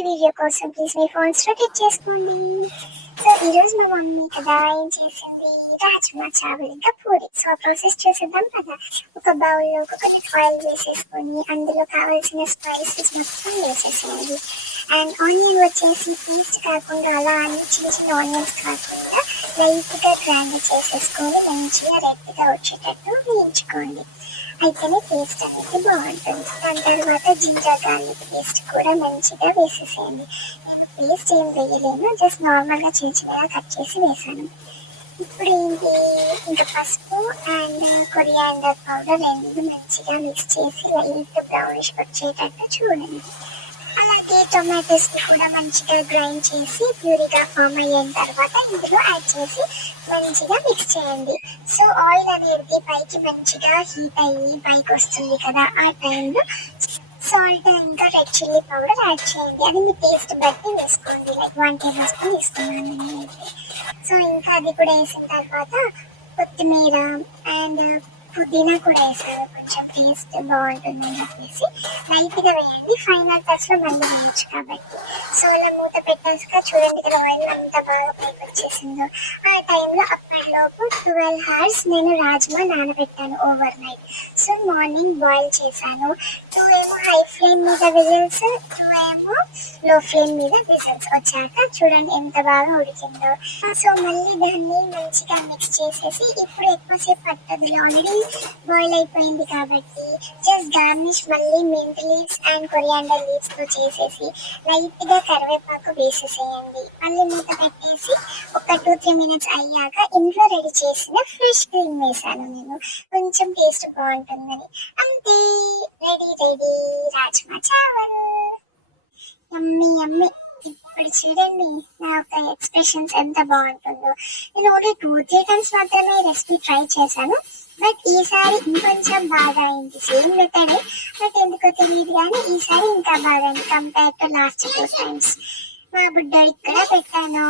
ఈ వీడియో కోసం please me phones rotate చేసుకోండి. సో ఈరోజు మా మమ్మీ కదా ఏం చేసింది, రాజ్మా చావల్ ఇంకా పూరి. సో ఆ ప్రాసెస్ చూసేద్దాం కదా. ఒక బౌల్లో ఒకటి ఆయిల్ వేసేసుకొని అందులో కావాల్సిన స్పైసెస్ మొత్తం వేసేసేయాలి. అండ్ ఆనియన్ వచ్చేసి పేస్ట్ కాకుండా అలా అన్ని చిన్న చిన్న ఆనియన్స్ కాకుండా లైట్గా గ్రైండ్ చేసేసుకొని మంచిగా రెడ్గా వచ్చేటట్టు వేయించుకోండి. అయితేనే టేస్ట్ అనేది బాగుంటుంది. దాని తర్వాత జింజర్ గార్లిక్ పేస్ట్ కూడా మంచిగా వేసేసేయండి. పేస్ట్ ఏం వేయలేను, జస్ట్ నార్మల్గా చిన్న చిన్నగా కట్ చేసి వేసాను. ఇప్పుడు ఏంటి, ఇంకా పసుపు అండ్ కొరియాండర్ పౌడర్ రెండు మంచిగా మిక్స్ చేసి లైట్ బ్రౌనిష్ వచ్చేటట్టు చూడండి. అలాగే టొమాటోస్ కూడా మంచిగా గ్రైండ్ చేసి ప్యూరీగా ఫామ్ అయిన తర్వాత ఇందులో యాడ్ చేసి మంచిగా మిక్స్ చేయండి. సో ఆయిల్ అనేది పైకి మంచిగా హీట్ అయ్యి పైకి వస్తుంది కదా, ఆ టైంలో సాల్ట్ ఇంకా రెడ్ చిల్లీ పౌడర్ యాడ్ చేయండి. అది మీ టేస్ట్ బట్టి వేసుకోండి. లైక్ 1 టేబుల్ స్పూన్ వేసుకున్నాను నేనైతే. సో ఇంకా అది కూడా వేసిన తర్వాత కొత్తిమీర అండ్ పుదీనా కూడా వేసాను, కొంచెం టేస్ట్ బాగుంటుందని చెప్పేసి లైట్గా వేయండి. ఫైనల్ టచ్లో మళ్ళీ వేయచ్చు కాబట్టి. సో అలా మూత పెట్టాక చూడండి కదా ఆయిల్ అంత బాగా పైకి వచ్చేసిందో. ఆ టైంలో అప్పటిలోపు 12 hours నేను రాజ్మా నానబెట్టాను overnight. So morning boil చేశాను. 2 ఏమో హై ఫ్లేమ్ మీద విజిల్స్, 2 ఏమో లో ఫ్లేమ్ మీద విజిల్స్ వచ్చాక చూడండి ఎంత బాగా ఉడికిందో. సో మళ్ళీ దాన్ని మంచిగా మిక్స్ చేసేసి ఇప్పుడు ఎక్కువసేపు పట్టదు, ఆల్రెడీ బాయిల్ అయిపోయింది కాబట్టి జస్ట్ గార్నిష్ మళ్ళీ mint leaves and coriander leaves తో చేసేసి లైట్గా కరివేపాకు వేసేసేయండి. మళ్ళీ మూత పెట్టేసి ఒక 2-3 minutes అయ్యాక ఇంట్లో రెడీ చేసిన ఫ్రెష్ క్రీమ్ వేసాను నేను, కొంచెం టేస్ట్ బాగుంటుందని. అంతే, రెడీ రాజ్మా చావల్. యమ్మీ యమ్మీ. ఇప్పుడు చూడండి నా యొక్క ఎక్స్ప్రెషన్స్ ఎంత బాగుంటుందో. నేను ఓన్లీ 2-3 times మాత్రమే రెసిపీ ట్రై చేశాను, బట్ ఈసారి ఇంకొంచెం బాగా అయింది. సేమ్ మెథడ్ బట్ ఎందుకో తెలియదు కానీ ఈసారి ఇంకా బాగా అయింది కంపేర్ టు లాస్ట్ 2 times. మా బుడ్డోడికి కూడా పెట్టాను,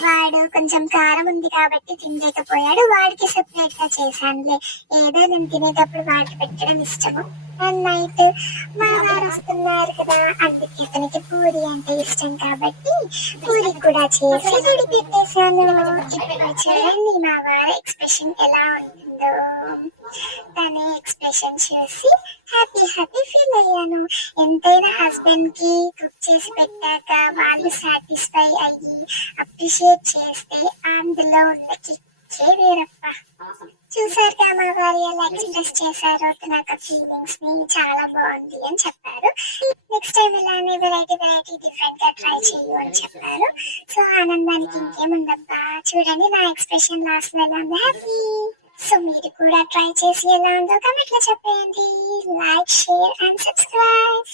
వాడు కొంచెం కారం ఉంది కాబట్టి తినలేకపోయాడు, వాడికి సెపరేట్ గా చేశానులే. ఏదో నేను తినేటప్పుడు వాడికి పెట్టడం ఇష్టము. నైట్ మా వారు వస్తున్నారు కదా, అందుకే అతనికి పూరి అంటే ఇష్టం కాబట్టి పూరి కూడా చేసి రెడీ పెట్టేశాను. ఇప్పుడు చూడండి మా వారి ఎక్స్ప్రెషన్ ఎలా ఉంటుందో. తన ఎక్స్ప్రెషన్ చూసి హ్యాపీ ఫీల్ అయ్యాను. ఎంతైనా హస్బెండ్ కి కుక్ చేసి పెట్టాక వాళ్ళు సాటిస్ఫై అయ్యి అప్రిషియేట్ చేస్తే అందులో ఉన్న కిక్కే వేరప్ప. చూసారుగా మా వారు ఎలా ఎక్స్ప్రెస్ చేశారో నాకు ఫీలింగ్స్ ని, చాలా బాగుంది అని చెప్పారు. నెక్స్ట్ టైం ఇలానే వెరైటీ డిఫరెంట్ గా ట్రై చేయు అని చెప్పారు. సో ఆనందానికి ఇంకేముందబ్బా. చూడండి నా ఎక్స్ప్రెషన్ లాస్ట్ లో ఎలా ఉంది, హ్యాపీ. సో మీరు కూడా ట్రై చేసి ఎలా ఉందో కమెంట్ లో చెప్పేయండి. Like, share and subscribe.